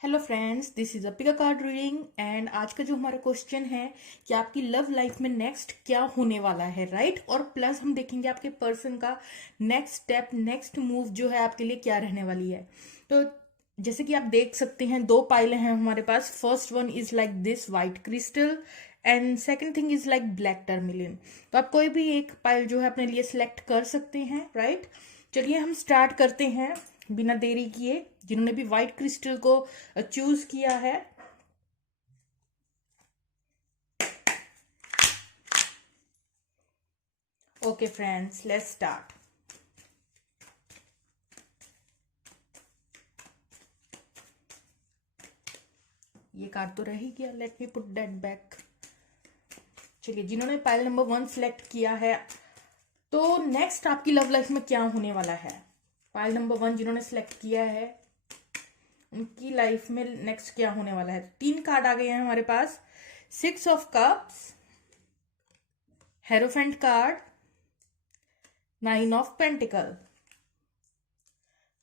Hello friends, this is अपिका card reading and आज का जो हमारा क्वेश्चन है कि आपकी लव लाइफ में नेक्स्ट क्या होने वाला है, राइट। और प्लस हम देखेंगे आपके पर्सन का नेक्स्ट स्टेप, नेक्स्ट मूव जो है आपके लिए क्या रहने वाली है। तो जैसे कि आप देख सकते हैं, दो पाइलें हैं हमारे पास। First one is like this white crystal and second thing is like black tourmaline. तो आप कोई भी एक पाइल जो है अपने लिए सिलेक्ट कर सकते हैं, राइट। चलिए हम स्टार्ट करते हैं बिना देरी किए। जिन्होंने भी व्हाइट क्रिस्टल को चूज किया है, ओके फ्रेंड्स, लेट्स स्टार्ट। ये कार्ड तो रह ही गया, let me put that back. चलिए, जिन्होंने पाइल नंबर 1 सिलेक्ट किया है, तो नेक्स्ट आपकी लव लाइफ में क्या होने वाला है। पाइल नंबर 1 जिन्होंने सिलेक्ट किया है, उनकी लाइफ में नेक्स्ट क्या होने वाला है। 3 कार्ड आ गए हैं हमारे पास। 6 of cups, hierophant card, 9 of pentacle.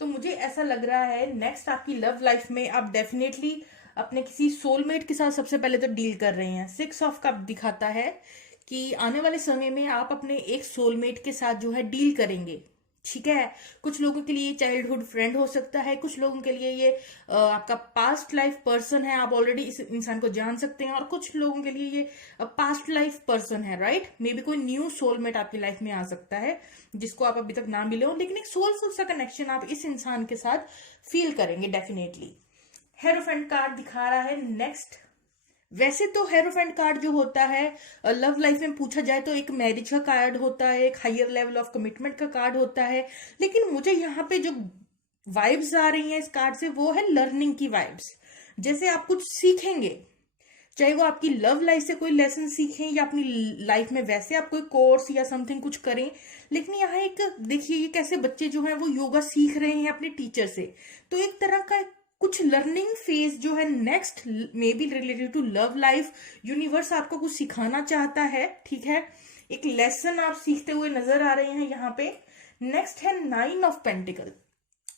तो मुझे ऐसा लग रहा है नेक्स्ट आपकी लव लाइफ में आप डेफिनेटली अपने किसी सोलमेट के साथ सबसे पहले तो डील कर रहे हैं। 6 ऑफ कप दिखाता है कि आने वाले समय में आप अपने एक सोलमेट के साथ जो है डील करेंगे, ठीक है। कुछ लोगों के लिए चाइल्डहुड फ्रेंड हो सकता है, कुछ लोगों के लिए ये आपका पास्ट लाइफ पर्सन है, आप ऑलरेडी इस इंसान को जान सकते हैं। और कुछ लोगों के लिए ये पास्ट लाइफ पर्सन है, राइट। मे बी कोई न्यू सोलमेट आपकी लाइफ में आ सकता है जिसको आप अभी तक ना मिले हो, लेकिन एक सोलफुल सा कनेक्शन आप इस इंसान के साथ फील करेंगे डेफिनेटली। हेरोफेंट कार्ड दिखा रहा है नेक्स्ट। वैसे तो हेरोफेंट कार्ड जो होता है लव लाइफ में पूछा जाए तो एक मैरिज का कार्ड होता है, एक हायर लेवल ऑफ कमिटमेंट का कार्ड होता है। लेकिन मुझे यहाँ पे जो वाइब्स आ रही हैं इस कार्ड से, वो है लर्निंग की वाइब्स। जैसे आप कुछ सीखेंगे, चाहे वो आपकी लव लाइफ से कोई लेसन सीखें या अपनी लाइफ में वैसे आप कोई कोर्स या समथिंग कुछ करें। लेकिन यहाँ एक देखिए, ये कैसे बच्चे जो हैं वो योगा सीख रहे हैं अपने टीचर से। तो एक तरह का कुछ लर्निंग फेज जो है next, may be related to love life. Universe आपको कुछ सिखाना चाहता है, ठीक है। एक लेसन आप सीखते हुए नजर आ रहे हैं यहाँ पे। नेक्स्ट है 9 ऑफ पेंटिकल।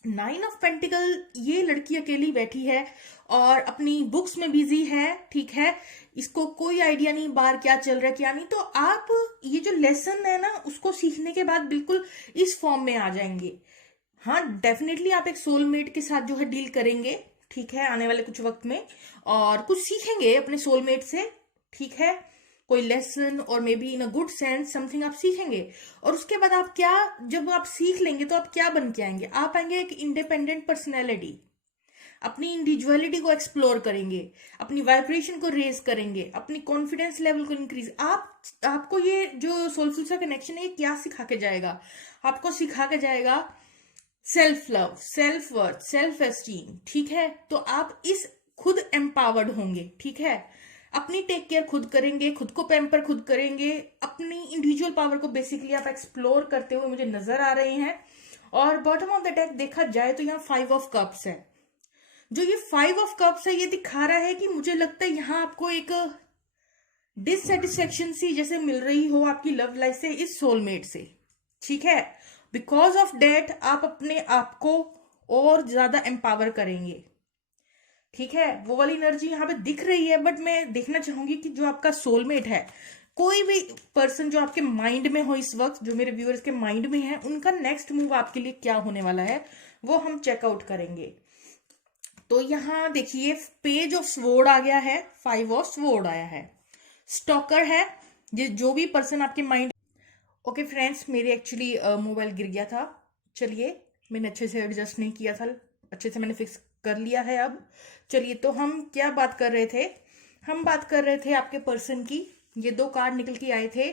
9 ऑफ पेंटिकल, ये लड़की अकेली बैठी है और अपनी बुक्स में बिजी है, ठीक है। इसको कोई आइडिया नहीं बाहर क्या चल रहा है क्या नहीं। तो आप ये जो लेसन है ना, उसको सीखने के बाद बिल्कुल इस फॉर्म में आ जाएंगे। हाँ, डेफिनेटली आप एक सोलमेट के साथ जो है डील करेंगे, ठीक है, आने वाले कुछ वक्त में। और कुछ सीखेंगे अपने सोलमेट से, ठीक है। कोई लेसन और may be in a good sense something आप सीखेंगे। और उसके बाद आप क्या, जब आप सीख लेंगे तो आप क्या बन के आएंगे। आप आएंगे एक इंडिपेंडेंट पर्सनैलिटी, अपनी इंडिविजुअलिटी को एक्सप्लोर करेंगे, अपनी वाइब्रेशन को रेज करेंगे, अपनी कॉन्फिडेंस लेवल को इंक्रीज। आपको ये जो सोलफुल सा कनेक्शन है, ये क्या सिखा के जाएगा। आपको सिखा के जाएगा self love, self worth, self esteem, ठीक है। तो आप इस खुद एम्पावर्ड होंगे, ठीक है। अपनी टेक केयर खुद करेंगे, खुद को पैम्पर खुद करेंगे, अपनी इंडिविजुअल पावर को बेसिकली आप एक्सप्लोर करते हुए मुझे नजर आ रहे हैं। और बॉटम ऑफ द डेक देखा जाए तो यहाँ 5 ऑफ कप्स है। जो ये 5 ऑफ कप्स है, ये दिखा रहा है कि मुझे लगता है यहाँ आपको एक डिससेटिस्फेक्शन सी जैसे मिल रही हो आपकी लव लाइफ से, इस सोलमेट से, ठीक है। बिकॉज ऑफ डेट आप अपने आप को और ज्यादा एम्पावर करेंगे, ठीक है। वो वाली एनर्जी यहाँ पे दिख रही है। बट मैं देखना चाहूंगी कि जो आपका सोलमेट है, कोई भी पर्सन जो आपके माइंड में हो इस वक्त, जो मेरे व्यूअर्स के माइंड में है, उनका नेक्स्ट मूव आपके लिए क्या होने वाला है, वो हम चेकआउट करेंगे। तो यहाँ देखिए, पेज ऑफ स्वॉर्ड आ गया है, 5 ऑफ स्वॉर्ड आया है, स्टॉकर है। जो भी पर्सन आपके माइंड, ओके फ्रेंड्स, मेरे एक्चुअली मोबाइल गिर गया था। चलिए, मैंने अच्छे से एडजस्ट नहीं किया था, अच्छे से मैंने फिक्स कर लिया है अब। चलिए, तो हम क्या बात कर रहे थे। हम बात कर रहे थे आपके पर्सन की। ये 2 कार्ड निकल के आए थे,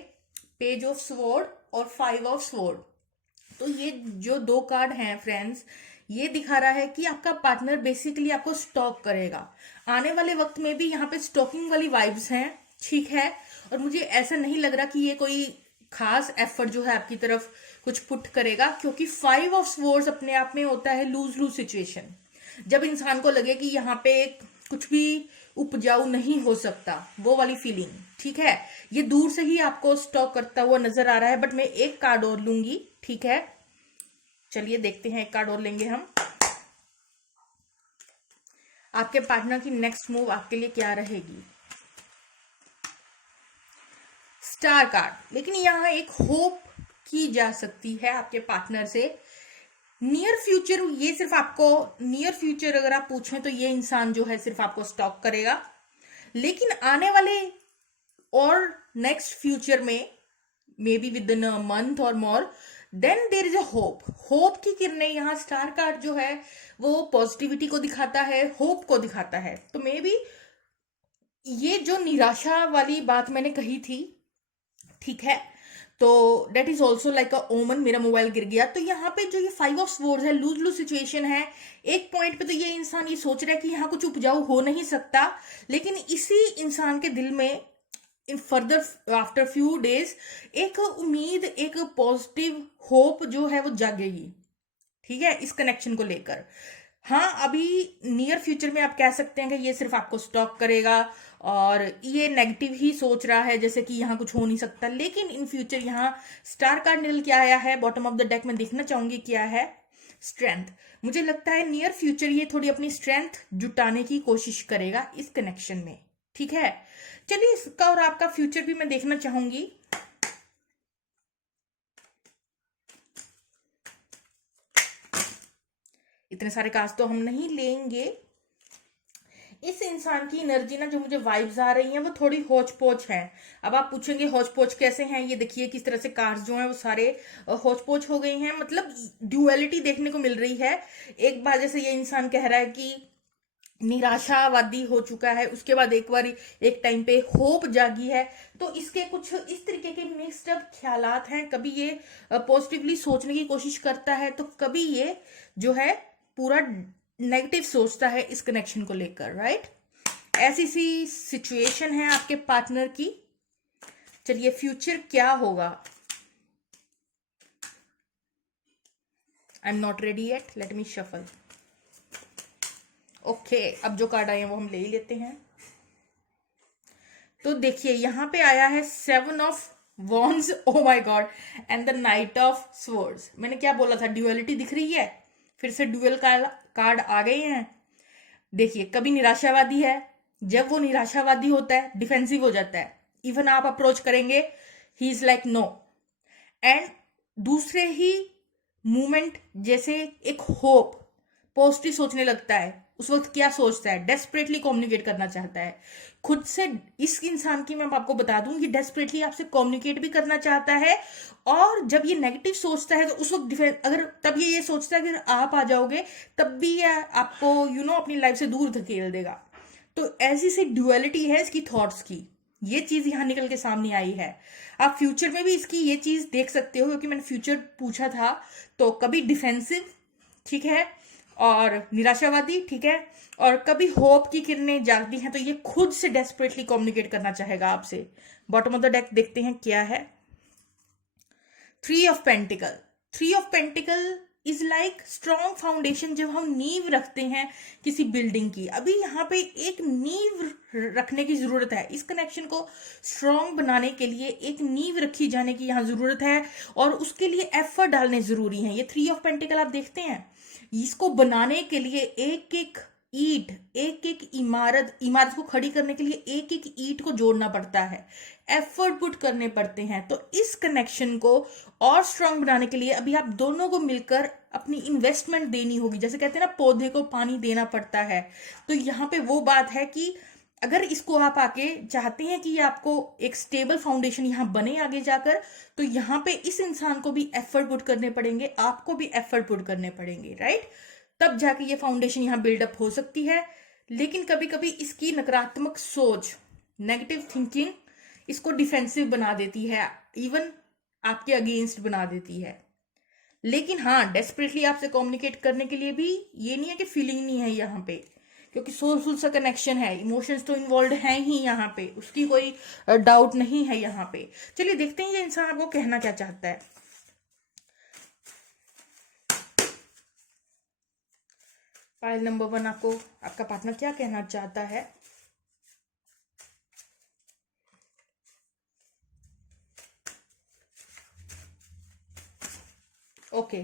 पेज ऑफ स्वॉर्ड और 5 ऑफ स्वॉर्ड। तो ये जो 2 कार्ड हैं फ्रेंड्स, ये दिखा रहा है कि आपका पार्टनर बेसिकली आपको स्टॉक करेगा। आने वाले वक्त में भी यहाँ पे स्टॉकिंग वाली वाइब्स हैं, ठीक है। और मुझे ऐसा नहीं लग रहा कि ये कोई खास एफर्ट जो है आपकी तरफ कुछ पुट करेगा, क्योंकि 5 ऑफ स्वॉर्ड्स अपने आप में होता है लूज लूज सिचुएशन। जब इंसान को लगे कि यहाँ पे कुछ भी उपजाऊ नहीं हो सकता, वो वाली फीलिंग, ठीक है। ये दूर से ही आपको स्टॉक करता हुआ नजर आ रहा है। बट मैं एक कार्ड और लूंगी, ठीक है। चलिए देखते हैं, एक कार्ड और लेंगे हम। आपके पार्टनर की नेक्स्ट मूव आपके लिए क्या रहेगी। स्टार कार्ड, लेकिन यहाँ एक होप की जा सकती है आपके पार्टनर से। नियर फ्यूचर, ये सिर्फ आपको नियर फ्यूचर अगर आप पूछें तो ये इंसान जो है सिर्फ आपको स्टॉक करेगा, लेकिन आने वाले और नेक्स्ट फ्यूचर में may be within a month or more, then there is a hope. Hope की किरणें, यहाँ स्टार कार्ड जो है वो पॉजिटिविटी को दिखाता है, होप को दिखाता है। तो मे बी ये जो निराशा वाली बात मैंने कही थी, ठीक है, तो that is also like a omen. मेरा मोबाइल गिर गया, तो यहाँ पे जो ये 5 ऑफ स्वॉर्ड्स है, लूज लूज सिचुएशन है। एक पॉइंट पे तो ये इंसान ये सोच रहा है कि यहाँ कुछ उपजाऊ हो नहीं सकता, लेकिन इसी इंसान के दिल में in further after few days एक उम्मीद, एक पॉजिटिव होप जो है वो जागेगी, ठीक है, इस कनेक्शन को लेकर। हाँ, अभी नियर फ्यूचर में आप कह सकते हैं कि ये सिर्फ आपको स्टॉक करेगा और ये नेगेटिव ही सोच रहा है, जैसे कि यहाँ कुछ हो नहीं सकता, लेकिन इन फ्यूचर यहाँ स्टार कार्ड निकल के आया है बॉटम ऑफ द डेक में। देखना चाहूंगी क्या है, स्ट्रेंथ। मुझे लगता है नियर फ्यूचर ये थोड़ी अपनी स्ट्रेंथ जुटाने की कोशिश करेगा इस कनेक्शन में, ठीक है। चलिए, इसका और आपका फ्यूचर भी मैं देखना चाहूंगी। इतने सारे कार्ड्स तो हम नहीं लेंगे। इस इंसान की एनर्जी ना, जो मुझे वाइब्स आ रही हैं वो थोड़ी हौच पोच है। अब आप पूछेंगे हौच पोच कैसे हैं, ये देखिए किस तरह से कार्ड्स जो हैं वो सारे हौच पोच हो गई हैं, मतलब ड्यूअलिटी देखने को मिल रही है। एक बार जैसे ये इंसान कह रहा है कि निराशावादी हो चुका है, उसके बाद एक बार एक टाइम पे होप जागी है, तो इसके कुछ इस तरीके के मिक्स्ड अप ख्यालात हैं। कभी ये पॉजिटिवली सोचने की कोशिश करता है, तो कभी ये जो है पूरा नेगेटिव सोचता है इस कनेक्शन को लेकर, राइट। ऐसी सी सिचुएशन है आपके पार्टनर की। चलिए, फ्यूचर क्या होगा। आई am not ready yet, let me shuffle. Okay, अब जो कार्ड आए हैं वो हम ले ही लेते हैं। तो देखिए, यहां पे आया है 7 of wands, oh my God, and the night of swords. मैंने क्या बोला था, ड्यूअलिटी दिख रही है, फिर से ड्यूअल कार्ड आ गए हैं। देखिए, कभी निराशावादी है, जब वो निराशावादी होता है डिफेंसिव हो जाता है, इवन आप अप्रोच करेंगे he is like no. And दूसरे ही मूवमेंट जैसे एक होप, पॉजिटिव सोचने लगता है। उस वक्त क्या सोचता है, डेस्परेटली कम्युनिकेट करना चाहता है खुद से। इस इंसान की मैं आपको बता दूं, ये डेस्परेटली आपसे कम्युनिकेट भी करना चाहता है। और जब ये नेगेटिव सोचता है तो उस वक्त डिफेंस, अगर तब ये सोचता है कि अगर आप आ जाओगे तब भी ये आपको अपनी लाइफ से दूर धकेल देगा। तो ऐसी सी ड्युअलिटी है इसकी थॉट्स की, ये चीज यहां निकल के सामने आई है। आप फ्यूचर में भी इसकी ये चीज देख सकते हो, क्योंकि मैंने फ्यूचर पूछा था। तो कभी डिफेंसिव, ठीक है, और निराशावादी, ठीक है, और कभी होप की किरणें जागती हैं, तो ये खुद से डेस्परेटली कम्युनिकेट करना चाहेगा आपसे। बॉटम ऑफ द डेक देखते हैं क्या है। 3 of pentacle. 3 of pentacle is like strong foundation. जब हम नींव रखते हैं किसी बिल्डिंग की, अभी यहाँ पे एक नींव रखने की जरूरत है। इस कनेक्शन को स्ट्रॉन्ग बनाने के लिए एक नींव रखी जाने की यहाँ जरूरत है, और उसके लिए एफर्ट डालने जरूरी है। ये 3 ऑफ पेंटिकल आप देखते हैं, इसको बनाने के लिए एक एक ईंट, एक एक इमारत को खड़ी करने के लिए एक एक ईंट को जोड़ना पड़ता है, एफर्ट पुट करने पड़ते हैं। तो इस कनेक्शन को और स्ट्रांग बनाने के लिए अभी आप दोनों को मिलकर अपनी इन्वेस्टमेंट देनी होगी। जैसे कहते हैं ना, पौधे को पानी देना पड़ता है, तो यहाँ पे वो बात है कि अगर इसको आप आके चाहते हैं कि आपको एक स्टेबल फाउंडेशन यहाँ बने आगे जाकर, तो यहाँ पे इस इंसान को भी एफर्ट पुट करने पड़ेंगे, आपको भी एफर्ट पुट करने पड़ेंगे, राइट। तब जाके ये फाउंडेशन यहाँ बिल्डअप हो सकती है। लेकिन कभी कभी इसकी नकारात्मक सोच, नेगेटिव थिंकिंग इसको डिफेंसिव बना देती है, इवन आपके अगेंस्ट बना देती है। लेकिन हाँ, डेस्परेटली आपसे कम्युनिकेट करने के लिए भी ये नहीं है कि फीलिंग नहीं है यहाँ पे, क्योंकि सोलफुल सा कनेक्शन है, इमोशंस तो इन्वॉल्व हैं ही यहाँ पे, उसकी कोई डाउट नहीं है यहाँ पे। चलिए देखते हैं ये इंसान आपको कहना क्या चाहता है। पाइल नंबर 1, आपको आपका पार्टनर क्या कहना चाहता है। ओके,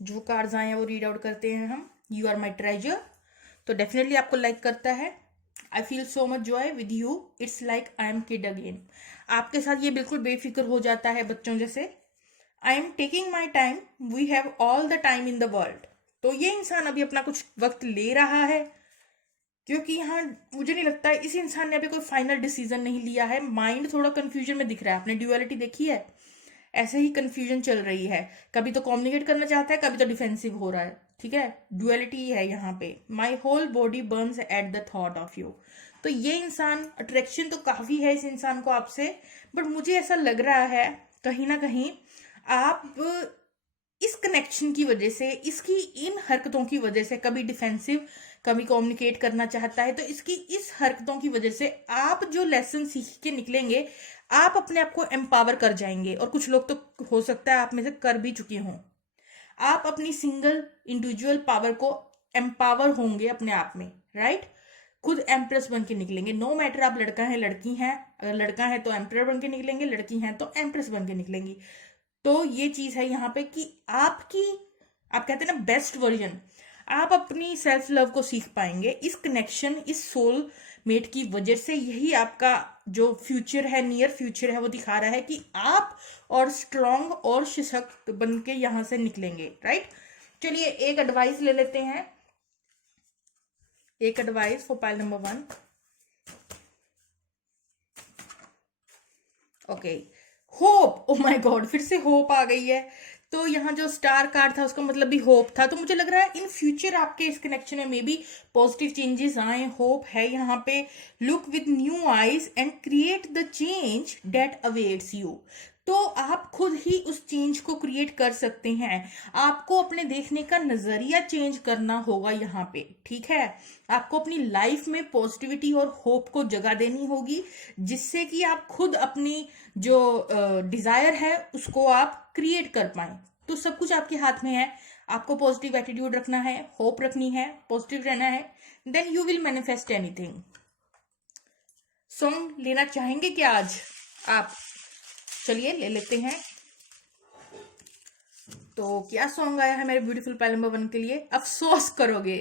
जो कार्ड्स आए हैं वो रीड आउट करते हैं हम। यू आर माई ट्रेजर, तो डेफिनेटली आपको लाइक करता है। I feel so much Joy with you, it's like I am kid again. आपके साथ ये बिल्कुल बेफिक्र हो जाता है बच्चों जैसे। I am taking my time, we have all the time in the world. तो ये इंसान अभी अपना कुछ वक्त ले रहा है, क्योंकि यहाँ मुझे नहीं लगता है इस इंसान ने अभी कोई फाइनल डिसीजन नहीं लिया है। माइंड थोड़ा कंफ्यूजन में दिख रहा है। आपने ड्यूअलिटी देखी है, ऐसे ही कंफ्यूजन चल रही है। कभी तो कम्युनिकेट करना चाहता है, कभी तो डिफेंसिव हो रहा है। ठीक है, ड्यूअलिटी है यहाँ पे। My whole body burns at the thought of you. तो ये इंसान, अट्रैक्शन तो काफी है इस इंसान को आपसे, बट मुझे ऐसा लग रहा है कहीं ना कहीं आप इस कनेक्शन की वजह से, इसकी इन हरकतों की वजह से, कभी डिफेंसिव कभी कम्युनिकेट करना चाहता है, तो इसकी इस हरकतों की वजह से आप जो लेसन सीख के निकलेंगे, आप अपने आप को एम्पावर कर जाएंगे। और कुछ लोग तो हो सकता है आप में से कर भी चुके हों। आप अपनी सिंगल इंडिविजुअल पावर को एम्पावर होंगे अपने आप में, राइट। खुद एम्प्रेस बन के निकलेंगे। नो मैटर आप लड़का है लड़की हैं, अगर लड़का है तो एम्प्रेस बन के निकलेंगे, लड़की हैं तो एम्प्रेस बन के निकलेंगी। तो ये चीज है यहाँ पे कि आपकी, आप कहते हैं ना बेस्ट वर्जन, आप अपनी सेल्फ लव को सीख पाएंगे इस कनेक्शन, इस सोल मेट की वजह से। यही आपका जो फ्यूचर है, नियर फ्यूचर है, वो दिखा रहा है कि आप और स्ट्रांग और सशक्त बन के यहां से निकलेंगे, राइट। चलिए एक एडवाइस ले लेते हैं, एक advice for pile number 1। Okay, hope. Oh my God, फिर से होप आ गई है। तो यहाँ जो स्टार कार्ड था उसका मतलब भी होप था। तो मुझे लग रहा है इन फ्यूचर आपके इस कनेक्शन में मे बी पॉजिटिव चेंजेस आए, होप है यहाँ पे। Look with new eyes and create the change that awaits you. तो आप खुद ही उस चेंज को क्रिएट कर सकते हैं। आपको अपने देखने का नजरिया चेंज करना होगा यहाँ पे, ठीक है। आपको अपनी लाइफ में पॉजिटिविटी और होप को जगह देनी होगी, जिससे कि आप खुद अपनी जो डिजायर है उसको आप क्रिएट कर पाए। तो सब कुछ आपके हाथ में है। आपको पॉजिटिव एटीट्यूड रखना है, होप रखनी है, पॉजिटिव रहना है, then you will manifest anything. Song लेना चाहेंगे क्या आज आप? चलिए ले लेते हैं। तो क्या सॉन्ग आया है मेरे ब्यूटीफुल पाइल नंबर 1 के लिए? अफसोस करोगे।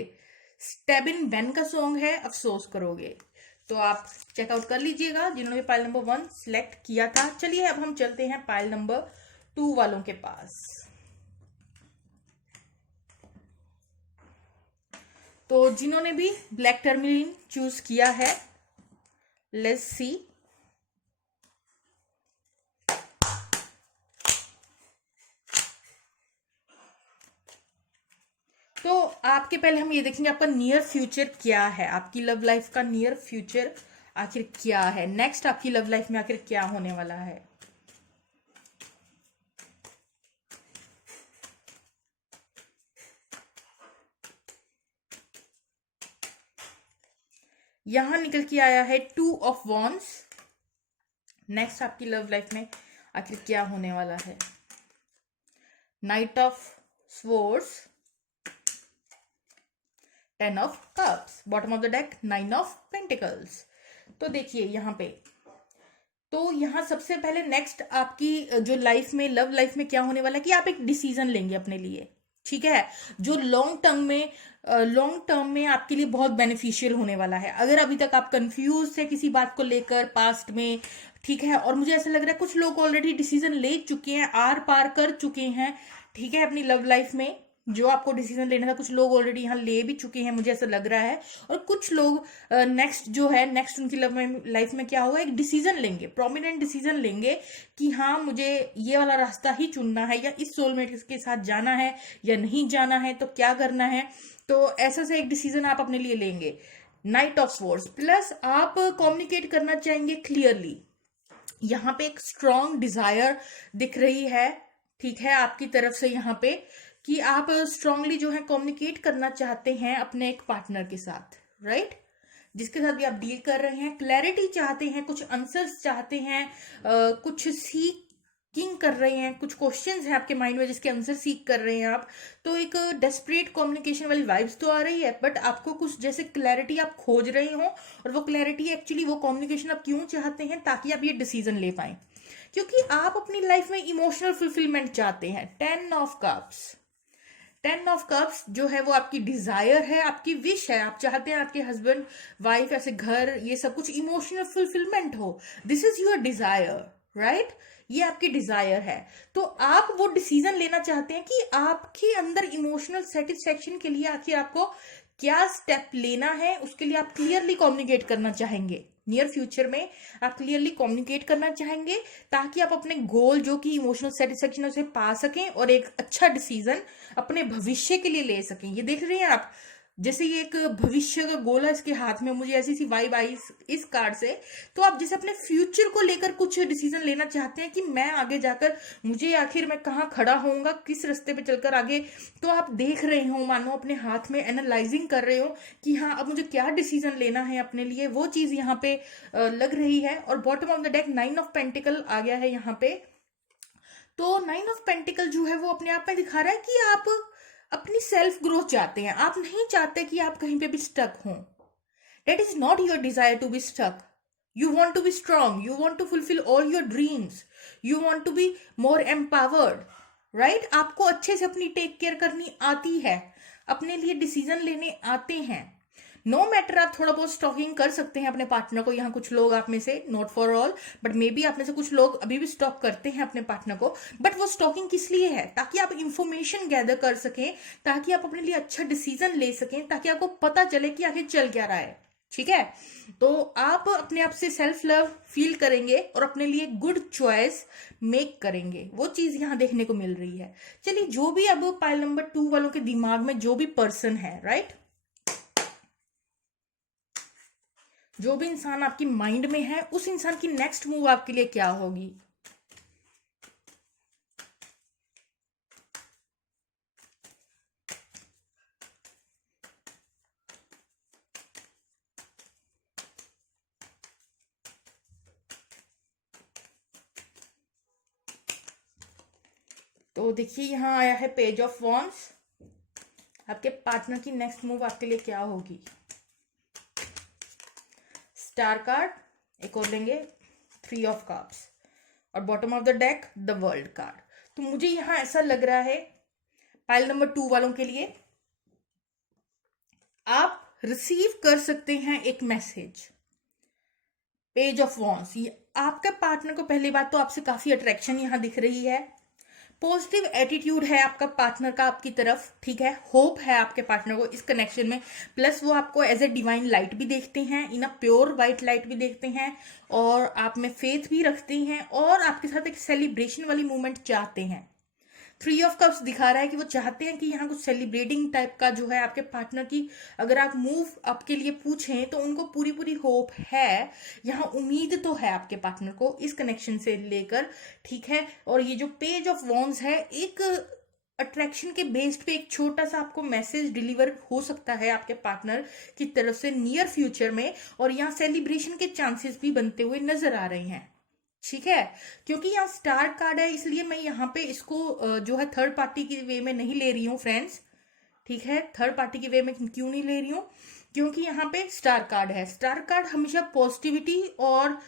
स्टेबिन बेन का सॉन्ग है, अफसोस करोगे। तो आप चेकआउट कर लीजिएगा जिन्होंने पाइल नंबर 1 सिलेक्ट किया था। चलिए अब हम चलते हैं पाइल नंबर 2 वालों के पास। तो जिन्होंने भी ब्लैक टर्मलिन चूज किया है, लेट्स सी। तो आपके पहले हम ये देखेंगे आपका नियर फ्यूचर क्या है, आपकी लव लाइफ का नियर फ्यूचर आखिर क्या है, नेक्स्ट आपकी लव लाइफ में आखिर क्या होने वाला है। यहां निकल के आया है 2 ऑफ वॉन्ड्स। नेक्स्ट आपकी लव लाइफ में आखिर क्या होने वाला है। Night of swords, 10 of cups, bottom of the deck 9 of pentacles. तो देखिए यहाँ पे, तो यहाँ सबसे पहले नेक्स्ट आपकी जो लाइफ में, लव लाइफ में क्या होने वाला है कि आप एक डिसीजन लेंगे अपने लिए, ठीक है, जो लॉन्ग टर्म में आपके लिए बहुत बेनिफिशियल होने वाला है। अगर अभी तक आप कंफ्यूज थे किसी बात को लेकर पास्ट में, ठीक है, और मुझे ऐसा लग रहा है कुछ लोग ऑलरेडी डिसीजन ले चुके हैं, आर पार कर चुके हैं, ठीक है, अपनी लव लाइफ में जो आपको डिसीजन लेना था, कुछ लोग ऑलरेडी यहाँ ले भी चुके हैं, मुझे ऐसा लग रहा है। और कुछ लोग नेक्स्ट जो है, नेक्स्ट उनकी लव लाइफ में क्या होगा, एक डिसीजन लेंगे, प्रोमिनेंट डिसीजन लेंगे कि हाँ मुझे ये वाला रास्ता ही चुनना है, या इस सोलमेट के साथ जाना है या नहीं जाना है, तो क्या करना है। तो ऐसा से एक डिसीजन आप अपने लिए लेंगे। नाइट ऑफ स्वॉर्ड्स प्लस आप कम्युनिकेट करना चाहेंगे क्लियरली। यहाँ पे एक स्ट्रॉन्ग डिजायर दिख रही है, ठीक है, आपकी तरफ से यहाँ पे, कि आप स्ट्रांगली जो है कम्युनिकेट करना चाहते हैं अपने एक पार्टनर के साथ, राइट, जिसके साथ भी आप डील कर रहे हैं। क्लैरिटी चाहते हैं, कुछ आंसर्स चाहते हैं, कुछ सीकिंग कर रहे हैं, कुछ क्वेश्चंस हैं आपके माइंड में जिसके आंसर सीख कर रहे हैं आप। तो एक डेस्परेट कम्युनिकेशन वाली वाइब्स तो आ रही है, बट आपको कुछ जैसे क्लैरिटी आप खोज रहे हो, और वो क्लैरिटी एक्चुअली वो कम्युनिकेशन आप क्यों चाहते हैं, ताकि आप ये डिसीजन ले पाए, क्योंकि आप अपनी लाइफ में इमोशनल फुलफिलमेंट चाहते हैं। 10 ऑफ कप्स, 10 ऑफ कप्स जो है वो आपकी डिजायर है, आपकी विश है, आप चाहते हैं आपके हस्बैंड वाइफ ऐसे घर ये सब कुछ इमोशनल फुलफिलमेंट हो, this is your desire, right? ये आपकी डिजायर है। तो आप वो डिसीजन लेना चाहते हैं कि आपके अंदर इमोशनल सेटिस्फेक्शन के लिए आखिर आपको क्या स्टेप लेना है, उसके लिए आप क्लियरली कम्युनिकेट करना चाहेंगे। नियर फ्यूचर में आप क्लियरली कम्युनिकेट करना चाहेंगे ताकि आप अपने गोल जो कि इमोशनल सेटिस्फेक्शन उसे पा सकें और एक अच्छा डिसीजन अपने भविष्य के लिए ले सकें। ये देख रहे हैं आप, जैसे ये एक भविष्य का गोल है इसके हाथ में, मुझे ऐसी सी वाइब आई इस कार्ड से। तो आप जैसे अपने फ्यूचर को लेकर कुछ डिसीजन लेना चाहते हैं कि मैं आगे जाकर मुझे आखिर मैं कहाँ खड़ा होऊंगा, किस रास्ते पे चलकर आगे। तो आप देख रहे हो, मानो अपने हाथ में एनालाइजिंग कर रहे हो कि हाँ अब मुझे क्या डिसीजन लेना है अपने लिए, वो चीज यहाँ पे लग रही है। और bottom of the deck 9 of pentacles आ गया है यहाँ पे। तो 9 ऑफ पेंटिकल जो है वो अपने आप में दिखा रहा है कि आप अपनी सेल्फ ग्रोथ चाहते हैं, आप नहीं चाहते कि आप कहीं पे भी स्टक हों। That is not your desire to be stuck. You want to be strong, you want to fulfil all your dreams, you want to be more empowered, right? आपको अच्छे से अपनी टेक केयर करनी आती है, अपने लिए डिसीजन लेने आते हैं। नो मैटर आप थोड़ा बहुत स्टॉकिंग कर सकते हैं अपने पार्टनर को। यहाँ कुछ लोग आप में से, not for all but may be आप में से कुछ लोग अभी भी स्टॉक करते हैं अपने पार्टनर को। बट वो स्टॉकिंग किस लिए है? ताकि आप इंफॉर्मेशन गैदर कर सकें, ताकि आप अपने लिए अच्छा डिसीजन ले सकें, ताकि आपको पता चले कि आखिर चल क्या रहा है। ठीक है, तो आप अपने आप से सेल्फ लव फील करेंगे और अपने लिए गुड चॉइस मेक करेंगे, वो चीज यहाँ देखने को मिल रही है। चलिए, जो भी अब पाइल नंबर 2 वालों के दिमाग में जो भी पर्सन है, राइट, जो भी इंसान आपकी माइंड में है, उस इंसान की नेक्स्ट मूव आपके लिए क्या होगी? तो देखिए यहाँ आया है पेज ऑफ वॉन्ड्स। आपके पार्टनर की नेक्स्ट मूव आपके लिए क्या होगी? स्टार कार्ड, एक और लेंगे 3 ऑफ कप्स, और bottom of the deck the world card. तो मुझे यहां ऐसा लग रहा है पाइल नंबर 2 वालों के लिए आप रिसीव कर सकते हैं एक मैसेज, पेज ऑफ वॉन्ड्स। आपके पार्टनर को पहली बात तो आपसे काफी अट्रैक्शन यहां दिख रही है, पॉजिटिव एटीट्यूड है आपका पार्टनर का आपकी तरफ, ठीक है, होप है आपके पार्टनर को इस कनेक्शन में। प्लस वो आपको एज ए डिवाइन लाइट भी देखते हैं, इन अ प्योर वाइट लाइट भी देखते हैं, और आप में फेथ भी रखते हैं, और आपके साथ एक सेलिब्रेशन वाली मूवमेंट चाहते हैं। 3 ऑफ कप्स दिखा रहा है कि वो चाहते हैं कि यहाँ कुछ सेलिब्रेटिंग टाइप का जो है आपके पार्टनर की, अगर आप मूव आपके लिए पूछें तो उनको पूरी पूरी होप है, यहाँ उम्मीद तो है आपके पार्टनर को इस कनेक्शन से लेकर, ठीक है। और ये जो पेज ऑफ वॉन्ड्स है, एक अट्रैक्शन के बेस्ड पे एक छोटा सा आपको मैसेज डिलीवर हो सकता है आपके पार्टनर की तरफ से नियर फ्यूचर में, और यहाँ सेलिब्रेशन के चांसेस भी बनते हुए नजर आ रहे हैं, ठीक है। क्योंकि यहाँ स्टार कार्ड है, इसलिए मैं यहाँ पे इसको जो है थर्ड पार्टी की वे में नहीं ले रही हूँ फ्रेंड्स, ठीक है। थर्ड पार्टी की वे में क्यों नहीं ले रही हूँ? क्योंकि यहाँ पे स्टार कार्ड है। स्टार कार्ड हमेशा पॉजिटिविटी और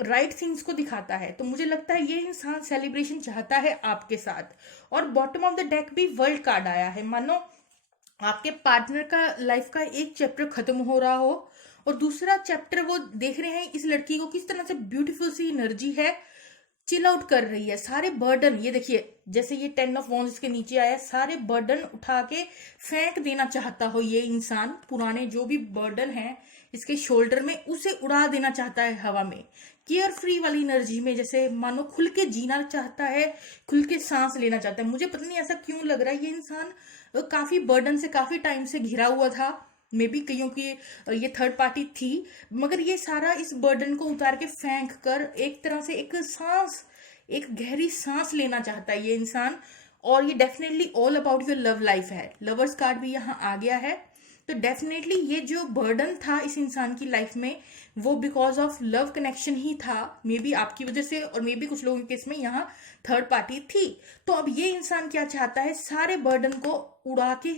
राइट थिंग्स को दिखाता है। तो मुझे लगता है ये इंसान सेलिब्रेशन चाहता है आपके साथ। और बॉटम ऑफ द डेक भी वर्ल्ड कार्ड आया है, मानो आपके पार्टनर का लाइफ का एक चैप्टर खत्म हो रहा हो और दूसरा चैप्टर वो देख रहे हैं इस लड़की को किस तरह से ब्यूटीफुल सी एनर्जी है, चिल आउट कर रही है, सारे बर्डन, ये देखिए जैसे ये 10 ऑफ वॉन्ड्स के नीचे आया, सारे बर्डन उठा के फेंक देना चाहता हो ये इंसान, पुराने जो भी बर्डन है इसके शोल्डर में उसे उड़ा देना चाहता है हवा में, केयर फ्री वाली एनर्जी में, जैसे मानो खुल के जीना चाहता है, खुल के सांस लेना चाहता है। मुझे पता नहीं ऐसा क्यों लग रहा है, ये इंसान काफी बर्डन से काफी टाइम से घिरा हुआ था, मे बी कईयों की ये थर्ड पार्टी थी, मगर ये सारा इस बर्डन को उतार के फेंक कर एक तरह से एक सांस, एक गहरी सांस लेना चाहता है ये इंसान। और ये definitely all about your love life है, लवर्स कार्ड भी यहाँ आ गया है। तो डेफिनेटली ये जो बर्डन था इस इंसान की लाइफ में, वो बिकॉज ऑफ लव कनेक्शन ही था, मे बी आपकी वजह से, और मे बी कुछ लोगों के इसमें यहाँ थर्ड पार्टी थी। तो अब ये इंसान क्या चाहता है, सारे बर्डन को उड़ा के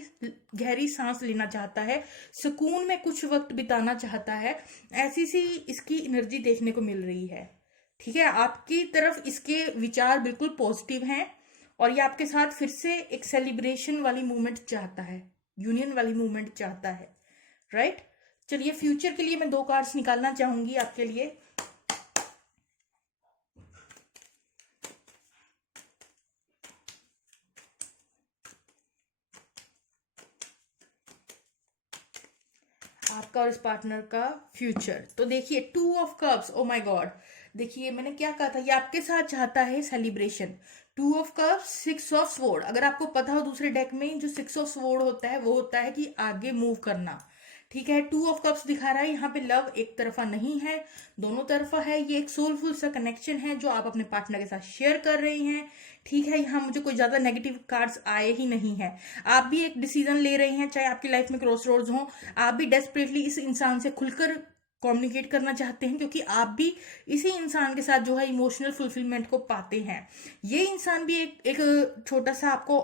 गहरी सांस लेना चाहता है, सुकून में कुछ वक्त बिताना चाहता है, ऐसी सी इसकी एनर्जी देखने को मिल रही है, ठीक है। आपकी तरफ इसके विचार बिल्कुल पॉजिटिव हैं और ये आपके साथ फिर से एक सेलिब्रेशन वाली मूवमेंट चाहता है, यूनियन वाली मूवमेंट चाहता है, राइट। चलिए फ्यूचर के लिए मैं 2 कार्ड्स निकालना चाहूंगी आपके लिए। आपका और इस पार्टनर का फ्यूचर। तो देखिए 2 of cups, oh my God, देखिए मैंने क्या कहा था, ये आपके साथ चाहता है celebration. 2 of cups, 6 of sword. अगर आपको पता हो दूसरे डेक में जो 6 ऑफ स्वॉर्ड होता है वो होता है कि आगे मूव करना, ठीक है। 2 ऑफ कप्स दिखा रहा है यहाँ पे लव एक तरफा नहीं है, दोनों तरफा है। ये एक सोलफुल सा कनेक्शन है जो आप अपने पार्टनर के साथ शेयर कर रही हैं, ठीक है। यहाँ मुझे कोई ज्यादा नेगेटिव कार्ड्स आए ही नहीं है। आप भी एक डिसीजन ले रही हैं, चाहे आपकी लाइफ में क्रॉस रोड्स हो, आप भी डेस्परेटली इस इंसान से खुलकर कम्युनिकेट करना चाहते हैं, क्योंकि आप भी इसी इंसान के साथ जो है इमोशनल फुलफिलमेंट को पाते हैं। ये इंसान भी एक छोटा सा आपको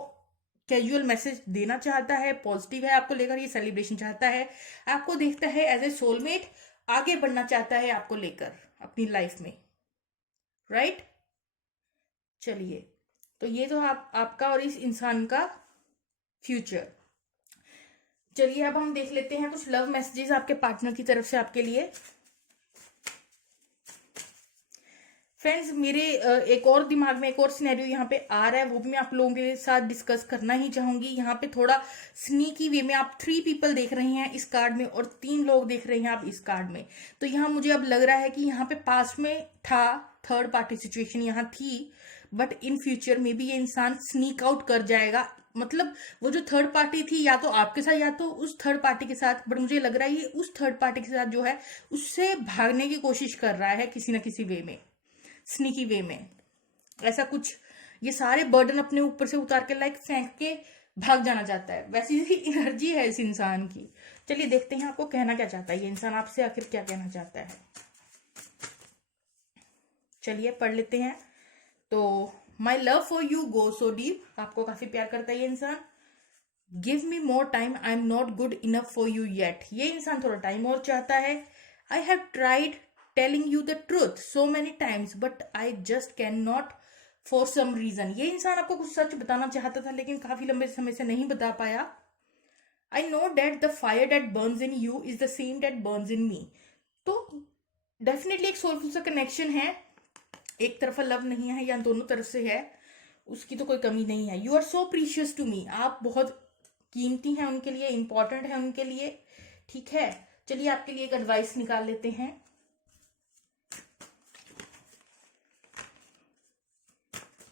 कैजुअल मैसेज देना चाहता है, पॉजिटिव है आपको लेकर, ये सेलिब्रेशन चाहता है, आपको देखता है एज ए सोलमेट, आगे बढ़ना चाहता है आपको लेकर अपनी लाइफ में, राइट। चलिए, तो ये तो आपका और इस इंसान का फ्यूचर। चलिए अब हम देख लेते हैं कुछ लव मैसेजेस आपके पार्टनर की तरफ से आपके लिए। फ्रेंड्स, मेरे एक और दिमाग में एक और सिनेरियो यहाँ पे आ रहा है, वो भी मैं आप लोगों के साथ डिस्कस करना ही चाहूंगी। यहाँ पे थोड़ा स्नीकी वे में आप 3 पीपल देख रहे हैं इस कार्ड में और 3 लोग देख रहे हैं आप इस कार्ड में। तो यहाँ मुझे अब लग रहा है कि यहाँ पे पास्ट में था, थर्ड पार्टी सिचुएशन यहाँ थी, बट इन फ्यूचर में भी ये इंसान स्नीक आउट कर जाएगा। मतलब वो जो थर्ड पार्टी थी या तो आपके साथ या तो उस थर्ड पार्टी के साथ, बट मुझे लग रहा है ये उस थर्ड पार्टी के साथ जो है उससे भागने की कोशिश कर रहा है किसी ना किसी वे में, स्नीकी वे में, ऐसा कुछ। ये सारे बर्डन अपने ऊपर से उतार के लाइक फेंक के भाग जाना चाहता है, वैसी ही एनर्जी है इस इंसान की। चलिए देखते हैं आपको कहना क्या चाहता है ये इंसान, आपसे आखिर क्या कहना चाहता है। चलिए पढ़ लेते हैं। तो my love for you go so deep, आपको काफी प्यार करता है ये इंसान। Give me more time, I am not good enough for you yet, ये इंसान थोड़ा टाइम और चाहता है। I have tried telling you the truth so many times but I just can not for some reason, ये इंसान आपको कुछ सच बताना चाहता था लेकिन काफी लंबे समय से नहीं बता पाया। I know that the fire that burns in you is the same that burns in me, तो डेफिनेटली एक सोलफुल सा कनेक्शन है, एक तरफा लव नहीं है या दोनों तरफ से है, उसकी तो कोई कमी नहीं है। You are so precious to me, आप बहुत कीमती हैं उनके लिए, इंपॉर्टेंट है उनके लिए, ठीक है। चलिए आपके लिए एक एडवाइस निकाल लेते हैं।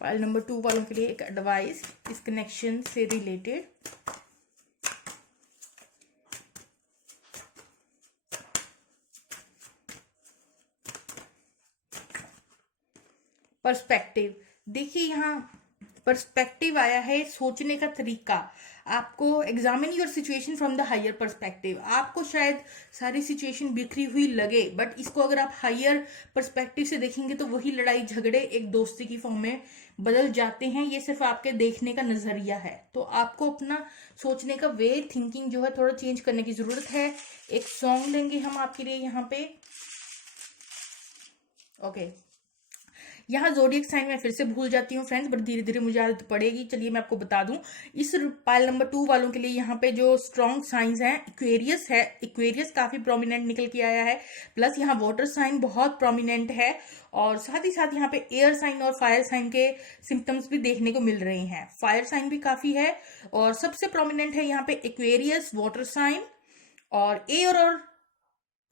फाइल नंबर 2 वालों के लिए एक एडवाइस इस कनेक्शन से रिलेटेड। पर्सपेक्टिव, देखिए यहाँ पर्सपेक्टिव आया है, सोचने का तरीका। आपको examine your situation from the higher perspective, आपको शायद सारी सिचुएशन बिखरी हुई लगे, बट इसको अगर आप हायर पर्सपेक्टिव से देखेंगे तो वही लड़ाई झगड़े एक दोस्ती की फॉर्म में बदल जाते हैं। ये सिर्फ आपके देखने का नजरिया है, तो आपको अपना सोचने का वे, थिंकिंग जो है थोड़ा चेंज करने की जरूरत है। एक सॉन्ग लेंगे हम आपके लिए यहाँ पे। ओके, यहाँ जोडियक साइन में फिर से भूल जाती हूँ फ्रेंड्स, बट धीरे धीरे मुझे आदत पड़ेगी। चलिए मैं आपको बता दूं, इस पाइल नंबर 2 वालों के लिए यहाँ पे जो स्ट्रॉन्ग साइंस हैं, एक्वेरियस है, एक्वेरियस काफी प्रोमिनेंट निकल के आया है, प्लस यहाँ वाटर साइन बहुत प्रोमिनेंट है, और साथ ही साथ यहाँ पे एयर साइन और फायर साइन के सिम्टम्स भी देखने को मिल रहे हैं। फायर साइन भी काफी है और सबसे प्रोमिनेंट है यहाँ पे एक्वेरियस, वाटर साइन और एयर और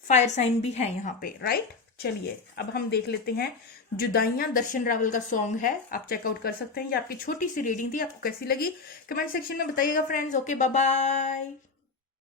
फायर साइन भी है यहाँ पे, राइट। चलिए अब हम देख लेते हैं जुदाइयां, दर्शन रावल का सॉन्ग है, आप चेकआउट कर सकते हैं। ये आपकी छोटी सी रीडिंग थी, आपको कैसी लगी कमेंट सेक्शन में बताइएगा फ्रेंड्स। Okay, bye bye.